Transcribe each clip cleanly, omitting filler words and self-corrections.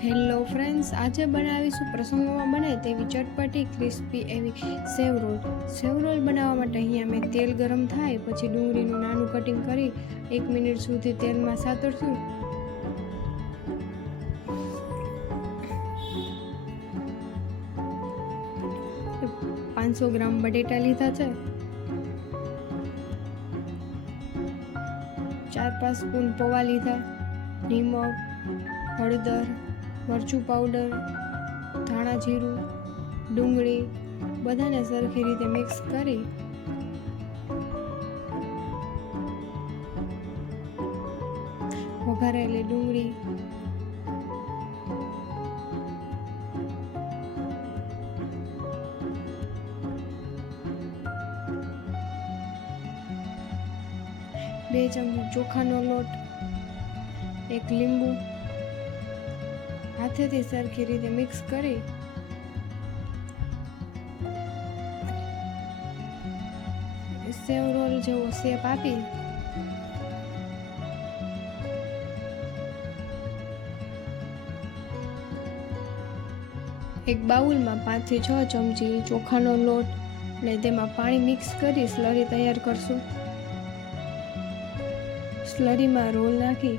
Hello friends, આજે બનાવીશું પ્રસંગોમાં બને તેવી ચટપટી ક્રિસ્પી એવી સેવ રોલ. સેવ રોલ બનાવવા માટે અહીંયા મેં તેલ ગરમ થાય પછી ડુંગળીનું નાનું કટિંગ કરી 1 મિનિટ સુધી તેલમાં સાતળશું. $500 ગ્રામ બટેટા લીધા છે, 4-5 સ્પૂન પૌવા લીધા, નિમક, હળદર, મરચું પાવડર, ધાણા જીરું, ડુંગળી બધાને સરખી રીતે મિક્સ કરી વઘારેલી ડુંગળી, બે ચમચી ચોખાનો લોટ, 1 લીંબુ હાથેથી સરખી રીતે મિક્સ કરી સેવ રોલ જેવો શેપ આપી એક બાઉલમાં 5 થી 6 ચમચી ચોખાનો લોટ અને તેમાં પાણી મિક્સ કરી સ્લરી તૈયાર કરશું. સ્લરીમાં રોલ નાખી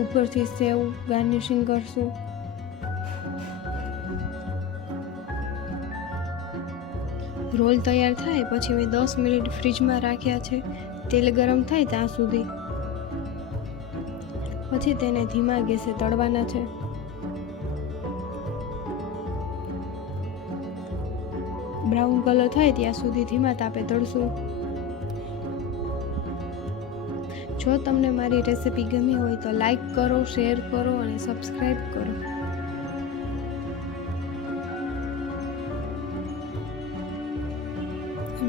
ઉપરથી સેવ ગાર્નિશિંગ કરશું. રોલ તૈયાર થાય પછી મેં 10 મિનિટ ફ્રીજમાં રાખ્યા છે, તેલ ગરમ થાય ત્યાં સુધી. પછી તેને ધીમા ગેસે તળવાના છે. બ્રાઉન કલર થાય ત્યાં સુધી ધીમા તાપે તળશું. જો તમને મારી રેસિપી ગમી હોય તો લાઈક કરો, શેર કરો અને સબસ્ક્રાઈબ કરો.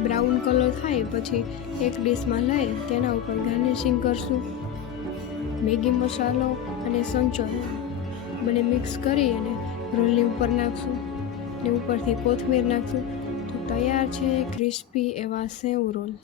બ્રાઉન કલર થાય પછી એક ડીશમાં લઈ તેના ઉપર ગાર્નિશિંગ કરશું. મેગી મસાલો અને સંચળ બંને મિક્સ કરી અને રોલની ઉપર નાખશું અને ઉપરથી કોથમીર નાખશું. તો તૈયાર છે ક્રિસ્પી એવા સેવ રોલ.